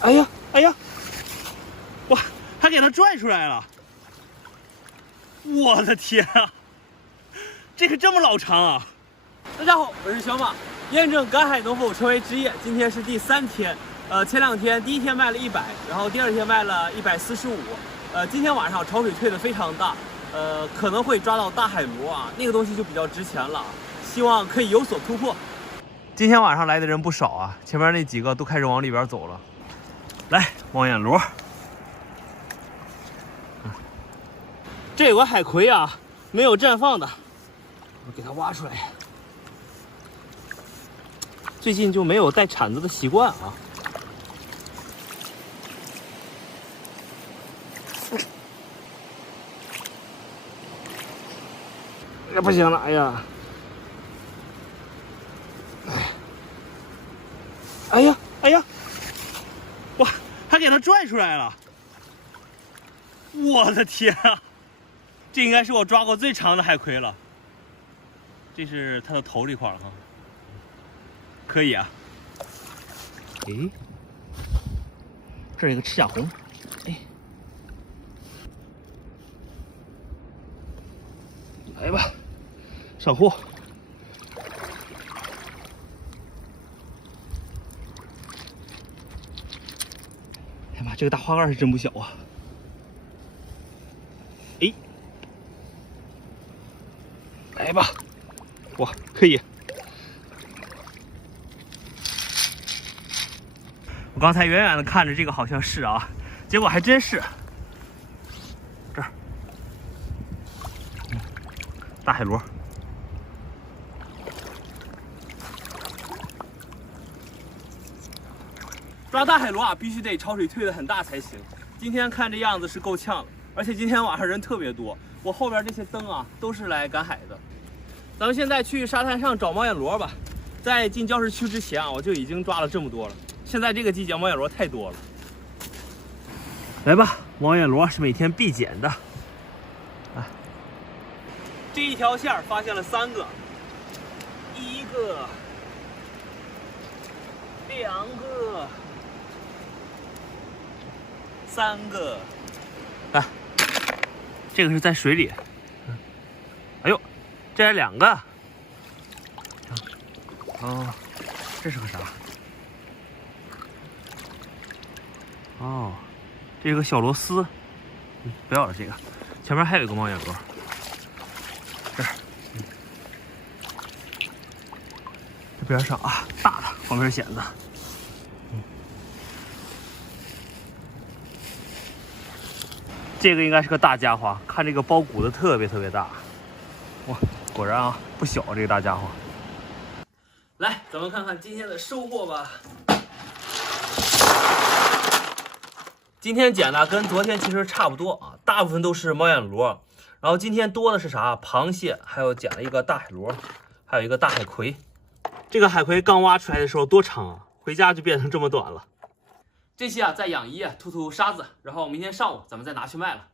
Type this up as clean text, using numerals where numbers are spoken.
哎呀，哎呀，哇，还给它拽出来了！我的天啊，这个这么老长啊！大家好，我是小马。验证赶海能否成为职业，今天是第3天。前2天第一天卖了100，然后第2天卖了145。今天晚上潮水退得非常大，可能会抓到大海螺啊，那个东西就比较值钱了。希望可以有所突破。今天晚上来的人不少啊，前面那几个都开始往里边走了。来，望眼螺。这有个海葵啊，没有绽放的，我给它挖出来。最近就没有带铲子的习惯啊。哎，不行了，哎呀！哎呀，哎呀！哇，还给它拽出来了！我的天啊！这应该是我抓过最长的海葵了。这是它的头这块哈，可以啊。诶，这儿有个赤甲红，哎，来吧，上货。哎呀妈，这个大花竿是真不小啊！哎，来吧，哇，可以。我刚才远远的看着这个好像是啊，结果还真是。这儿，大海螺。抓大海螺啊，必须得潮水退得很大才行。今天看这样子是够呛了，而且今天晚上人特别多。我后边这些灯啊，都是来赶海的。咱们现在去沙滩上找猫眼螺吧。在进礁石区之前啊，我就已经抓了这么多了。现在这个季节猫眼螺太多了。来吧，猫眼螺是每天必捡的。啊，这一条线发现了3个，1个、2个、3个。啊，这个是在水里。哎呦，这还2个。哦，这是个啥？哦，这是个小螺丝。不要了这个。前面还有一个猫眼螺。这儿。这边上啊，大的，旁边蚬子。这个应该是个大家伙，看这个包鼓的特别大。哇，果然啊，不小这个大家伙。来，咱们看看今天的收获吧。今天捡的跟昨天其实差不多啊，大部分都是猫眼螺。然后今天多的是啥？螃蟹，还有捡了一个大海螺，还有一个大海葵。这个海葵刚挖出来的时候多长啊，回家就变成这么短了。这些啊，再养一夜，吐沙子，然后明天上午咱们再拿去卖了。